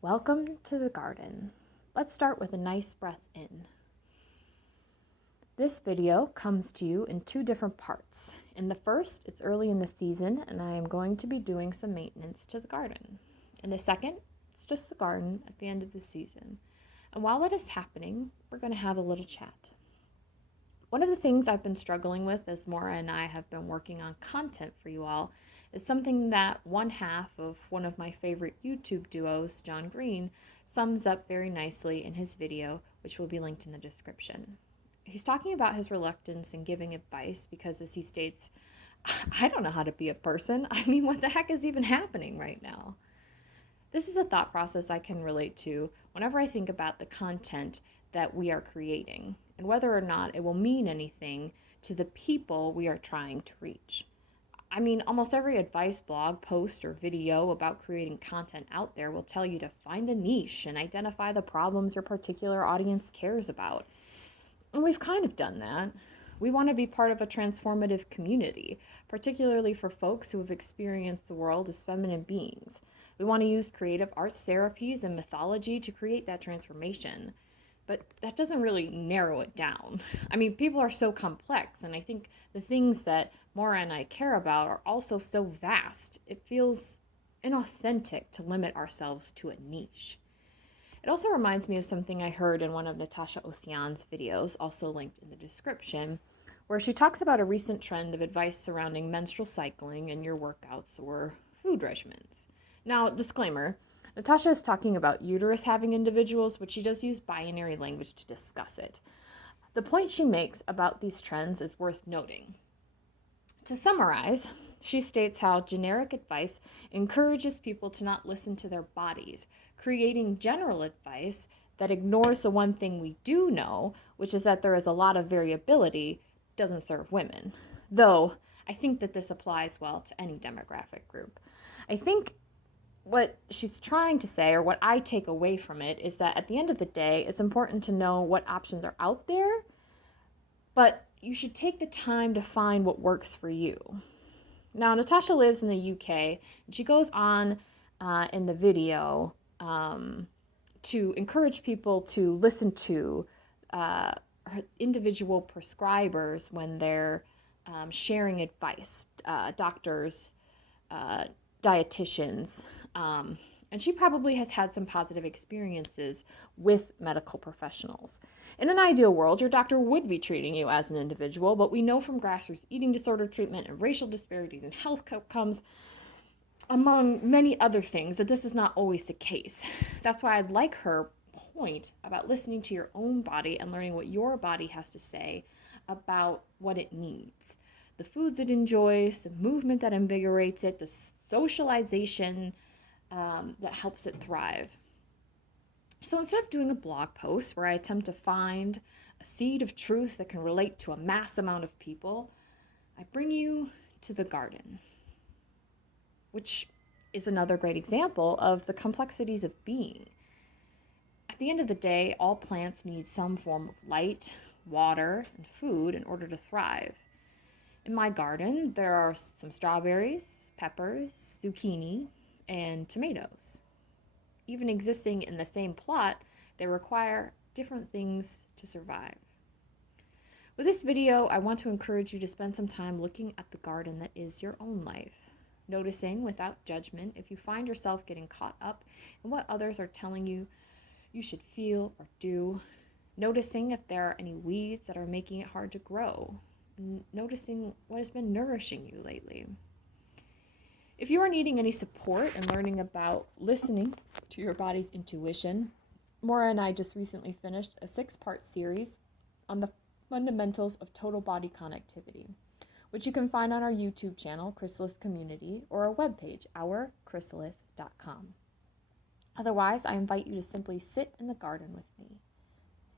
Welcome to the garden. Let's start with a nice breath in. This video comes to you in two different parts. In the first, it's early in the season and I am going to be doing some maintenance to the garden. In the second, it's just the garden at the end of the season. And while that is happening, we're going to have a little chat. One of the things I've been struggling with as Maura and I have been working on content for you all is something that one half of one of my favorite YouTube duos, John Green, sums up very nicely in his video, which will be linked in the description. He's talking about his reluctance in giving advice because, as he states, I don't know how to be a person. I mean, what the heck is even happening right now? This is a thought process I can relate to whenever I think about the content that we are creating and whether or not it will mean anything to the people we are trying to reach. I mean, almost every advice blog, post, or video about creating content out there will tell you to find a niche and identify the problems your particular audience cares about. And we've kind of done that. We want to be part of a transformative community, particularly for folks who have experienced the world as feminine beings. We want to use creative arts therapies and mythology to create that transformation. But that doesn't really narrow it down. I mean, people are so complex, and I think the things that Maura and I care about are also so vast. It feels inauthentic to limit ourselves to a niche. It also reminds me of something I heard in one of Natasha Ocean's videos, also linked in the description, where she talks about a recent trend of advice surrounding menstrual cycling and your workouts or food regimens. Now, disclaimer, Natasha is talking about uterus having individuals, but she does use binary language to discuss it. The point she makes about these trends is worth noting. To summarize, she states how generic advice encourages people to not listen to their bodies, creating general advice that ignores the one thing we do know, which is that there is a lot of variability, doesn't serve women. Though, I think that this applies well to any demographic group. I think what she's trying to say, or what I take away from it, is that at the end of the day, it's important to know what options are out there, but you should take the time to find what works for you. Now, Natasha lives in the UK, and she goes on in the video to encourage people to listen to individual prescribers when they're sharing advice, doctors, dietitians, and she probably has had some positive experiences with medical professionals. In an ideal world, your doctor would be treating you as an individual, but we know from grassroots eating disorder treatment and racial disparities in health outcomes, among many other things, that this is not always the case. That's why I'd like her point about listening to your own body and learning what your body has to say about what it needs. The foods it enjoys, the movement that invigorates it, the socialization that helps it thrive. So instead of doing a blog post where I attempt to find a seed of truth that can relate to a mass amount of people, I bring you to the garden, which is another great example of the complexities of being. At the end of the day, all plants need some form of light, water, and food in order to thrive. In my garden, there are some strawberries, peppers, zucchini, and tomatoes. Even existing in the same plot, they require different things to survive. With this video, I want to encourage you to spend some time looking at the garden that is your own life, noticing without judgment if you find yourself getting caught up in what others are telling you you should feel or do, noticing if there are any weeds that are making it hard to grow, and noticing what has been nourishing you lately. If you are needing any support in learning about listening to your body's intuition, Maura and I just recently finished a 6-part series on the fundamentals of total body connectivity, which you can find on our YouTube channel, Chrysalis Community, or our webpage, ourchrysalis.com. Otherwise, I invite you to simply sit in the garden with me.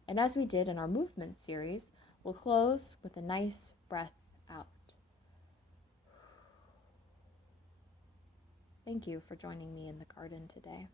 And as we did in our movement series, we'll close with a nice breath out. Thank you for joining me in the garden today.